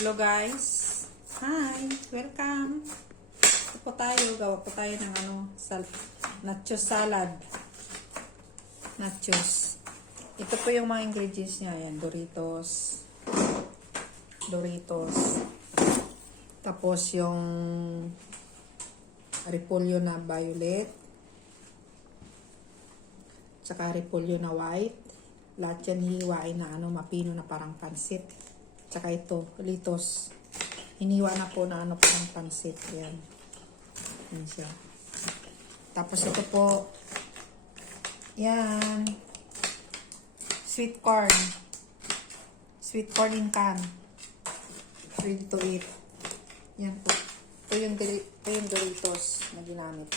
Hello guys. Hi, welcome. Ito po tayo, gawa po tayo ng nachos salad. Nachos. Ito po yung mga ingredients niya. Ayan, Doritos. Tapos yung repolyo na violet. Tsaka repolyo na white. Lahat yan hihiwain na mapino na parang pansit. Tsaka ito, litos. Hiniwa na po na parang pansit. Yan. Yan siya. Tapos ito po, yan. Sweet corn. Sweet corn in can. Ready to eat. Yan po. Ito yung Doritos na ginamit.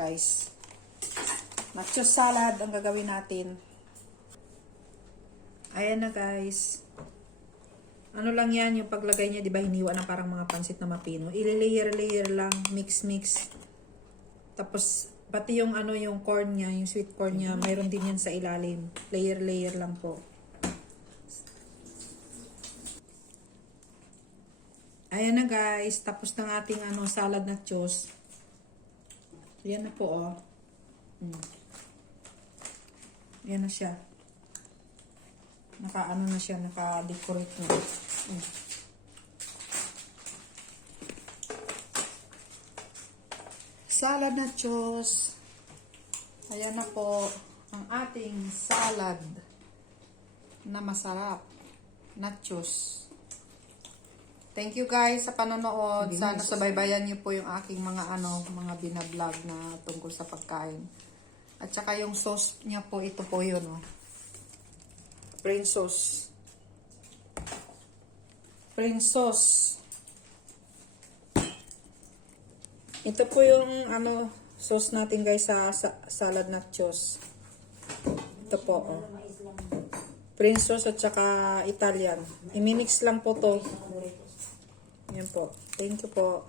Guys. Nachos salad ang gagawin natin. Ayan na guys. Ano lang yan, yung paglagay niya, di ba, hiniwa na parang mga pansit na mapino. Layer lang, mix. Tapos, pati yung yung corn niya, yung sweet corn niya, mayroon din yan sa ilalim. Layer lang po. Ayan na guys, tapos ng ating salad nachos. Ayan na po, oh. Ayan na siya. Na siya, naka-decorate na. Salad nachos. Ayan na po ang ating salad na masarap. Nachos. Thank you guys sa panonood. Sana subaybayan niyo po yung aking mga mga binablog na tungkol sa pagkain. At saka yung sauce niya po, ito po yun, oh. Plain sauce. Ito po yung sauce natin guys sa salad nachos. Ito po, oh. Plain sauce at saka Italian. I-mix lang po to. Yan po. Thank you po.